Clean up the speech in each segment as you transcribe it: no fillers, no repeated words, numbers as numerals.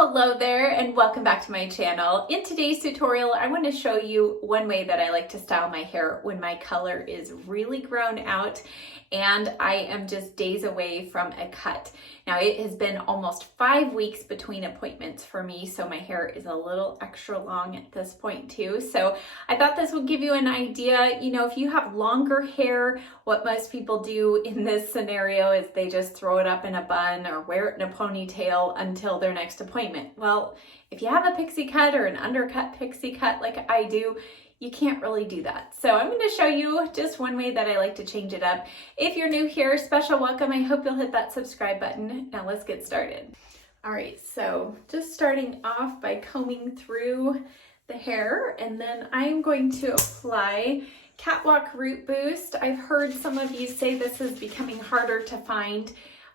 Hello there and welcome back to my channel. In today's tutorial, I want to show you one way that I like to style my hair when my color is really grown out and I am just days away from a cut. Now it has been almost 5 weeks between appointments for me, so my hair is a little extra long at this point too. So I thought this would give you an idea, if you have longer hair, what most people do in this scenario is they just throw it up in a bun or wear it in a ponytail until their next appointment. Well, if you have a pixie cut or an undercut pixie cut like I do, you can't really do that. So I'm going to show you just one way that I like to change it up. If you're new here, special welcome. I hope you'll hit that subscribe button. Now let's get started. All right, so just starting off by combing through the hair, and then I'm going to apply Catwalk Root Boost. I've heard some of you say this is becoming harder to find.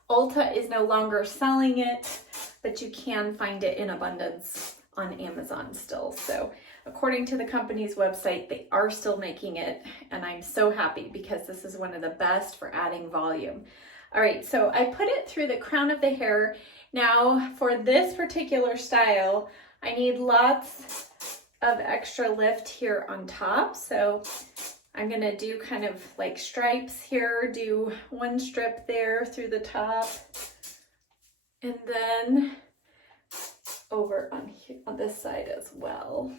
Ulta is no longer selling it, but you can find it in abundance on Amazon still. So according to the company's website, they are still making it, and I'm so happy because this is one of the best for adding volume. All right, so I put it through the crown of the hair. Now for this particular style, I need lots of extra lift here on top. So I'm gonna do kind of like stripes here, do one strip there through the top, and then over on this side as well.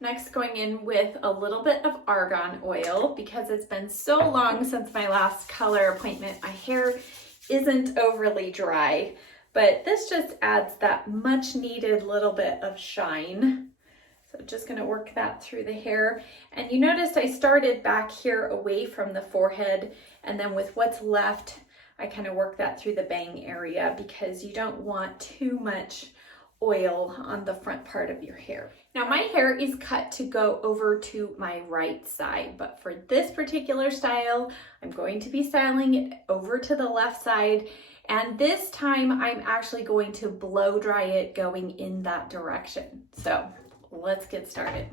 Next, going in with a little bit of argan oil because it's been so long since my last color appointment. My hair isn't overly dry, but this just adds that much needed little bit of shine. So just gonna work that through the hair. And you noticed I started back here away from the forehead, and then with what's left, I kind of work that through the bang area because you don't want too much oil on the front part of your hair. Now my hair is cut to go over to my right side, but for this particular style, I'm going to be styling it over to the left side. And this time I'm actually going to blow dry it going in that direction. So let's get started.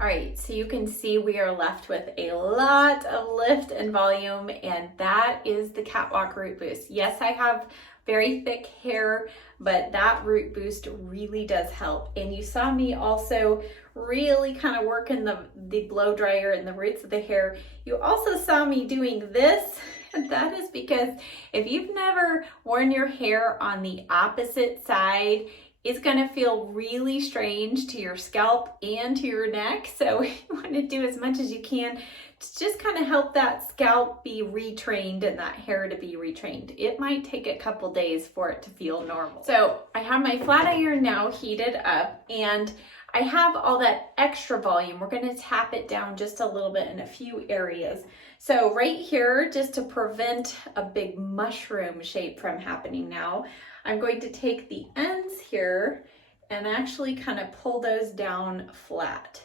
All right, so you can see we are left with a lot of lift and volume, and that is the Catwalk Root Boost. Yes, I have very thick hair, but that root boost really does help. And you saw me also really kind of working the blow dryer in the roots of the hair. You also saw me doing this, and that is because if you've never worn your hair on the opposite side, it's gonna feel really strange to your scalp and to your neck. So you wanna do as much as you can to just kind of help that scalp be retrained and that hair to be retrained. It might take a couple days for it to feel normal. So I have my flat iron now heated up, and I have all that extra volume. We're gonna tap it down just a little bit in a few areas. So right here, just to prevent a big mushroom shape from happening now, I'm going to take the ends here and actually kind of pull those down flat.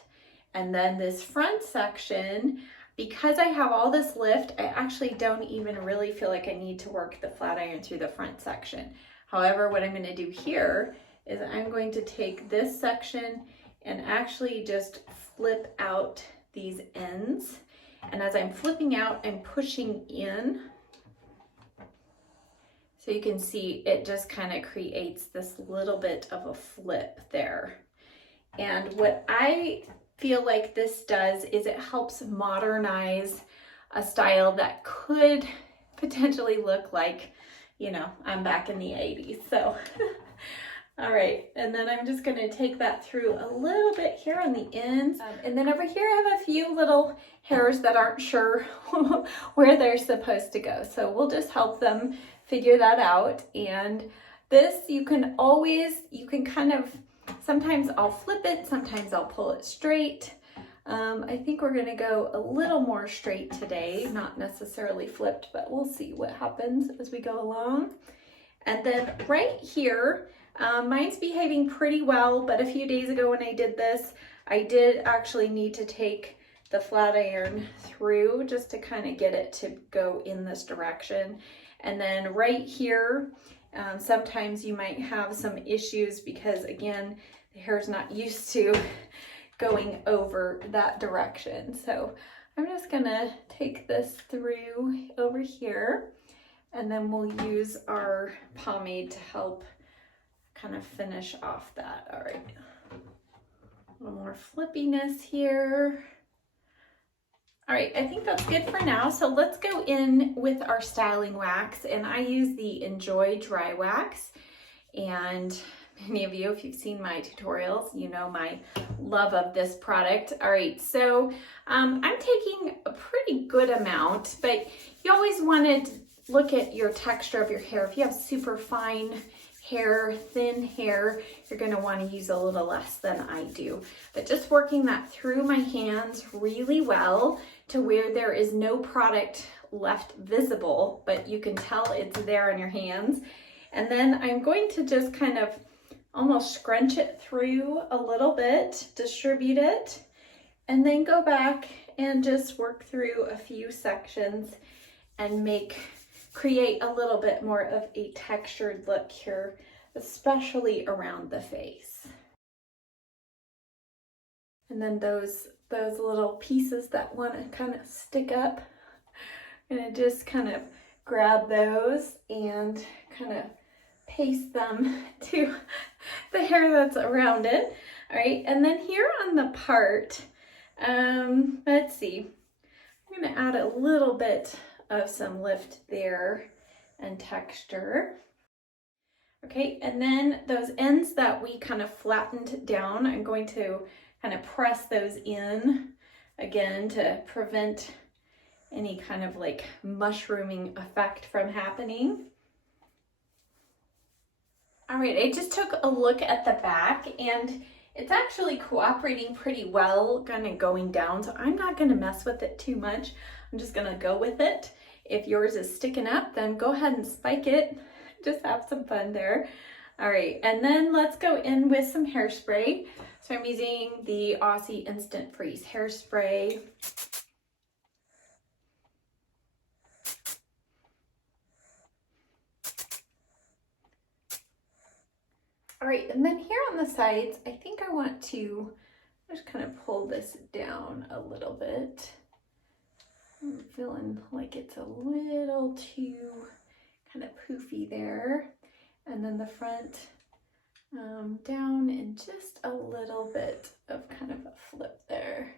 And then this front section, because I have all this lift, I actually don't even really feel like I need to work the flat iron through the front section. However, what I'm going to do here is I'm going to take this section and actually just flip out these ends. And as I'm flipping out, I'm pushing in. So you can see it just kind of creates this little bit of a flip there. And what I feel like this does is it helps modernize a style that could potentially look like, you know, I'm back in the 80s. So, all right. And then I'm just going to take that through a little bit here on the ends. And then over here, I have a few little hairs that aren't sure where they're supposed to go. So we'll just help them figure that out. And this, you can kind of, sometimes I'll flip it, sometimes I'll pull it straight. I think we're gonna go a little more straight today, not necessarily flipped, but we'll see what happens as we go along. And then right here, mine's behaving pretty well, but a few days ago when I did this, I did actually need to take the flat iron through just to kind of get it to go in this direction. And then right here, sometimes you might have some issues because again, the hair's not used to going over that direction. So I'm just gonna take this through over here and then we'll use our pomade to help kind of finish off that. All right, a little more flippiness here. All right, I think that's good for now. So let's go in with our styling wax, and I use the Enjoy Dry Wax. And many of you, if you've seen my tutorials, you know my love of this product. All right, so I'm taking a pretty good amount, but you always want to look at your texture of your hair. If you have super fine hair, thin hair, you're going to want to use a little less than I do. But just working that through my hands really well to where there is no product left visible, but you can tell it's there on your hands. And then I'm going to just kind of almost scrunch it through a little bit, distribute it, and then go back and just work through a few sections and create a little bit more of a textured look here, especially around the face. And then those little pieces that want to kind of stick up, I'm gonna just kind of grab those and kind of paste them to the hair that's around it. All right, and then here on the part, let's see, I'm gonna add a little bit of some lift there and texture. Okay, and then those ends that we kind of flattened down, I'm going to kind of press those in again to prevent any kind of like mushrooming effect from happening. All right, I just took a look at the back and it's actually cooperating pretty well, kind of going down, so I'm not going to mess with it too much. I'm just going to go with it. If yours is sticking up, then go ahead and spike it. Just have some fun there. All right, and then let's go in with some hairspray. So I'm using the Aussie Instant Freeze hairspray. All right, and then here on the sides, I think I want to just kind of pull this down a little bit. I'm feeling like it's a little too kind of poofy there. And then the front down and just a little bit of kind of a flip there.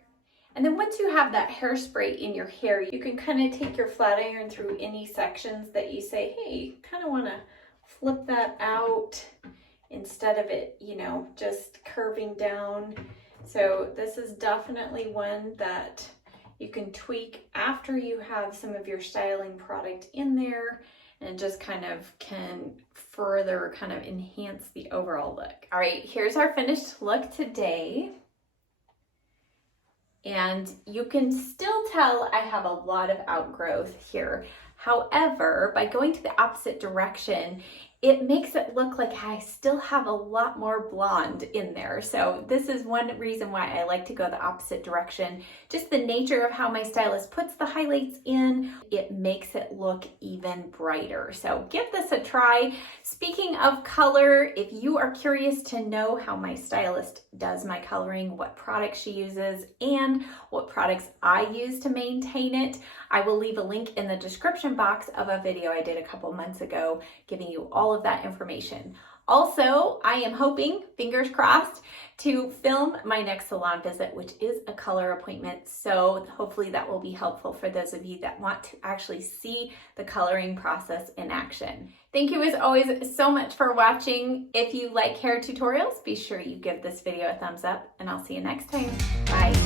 And then once you have that hairspray in your hair, you can kind of take your flat iron through any sections that you say, hey, kind of want to flip that out instead of it, you know, just curving down. So this is definitely one that you can tweak after you have some of your styling product in there and just kind of can further kind of enhance the overall look. All right, here's our finished look today. And you can still tell I have a lot of outgrowth here. However, by going to the opposite direction it makes it look like I still have a lot more blonde in there. So this is one reason why I like to go the opposite direction. Just the nature of how my stylist puts the highlights in, it makes it look even brighter. So give this a try. Speaking of color, if you are curious to know how my stylist does my coloring, what products she uses, and what products I use to maintain it, I will leave a link in the description box of a video I did a couple months ago giving you all of that information. Also, I am hoping, fingers crossed, to film my next salon visit, which is a color appointment. So hopefully that will be helpful for those of you that want to actually see the coloring process in action. Thank you as always so much for watching. If you like hair tutorials, be sure you give this video a thumbs up, and I'll see you next time. Bye.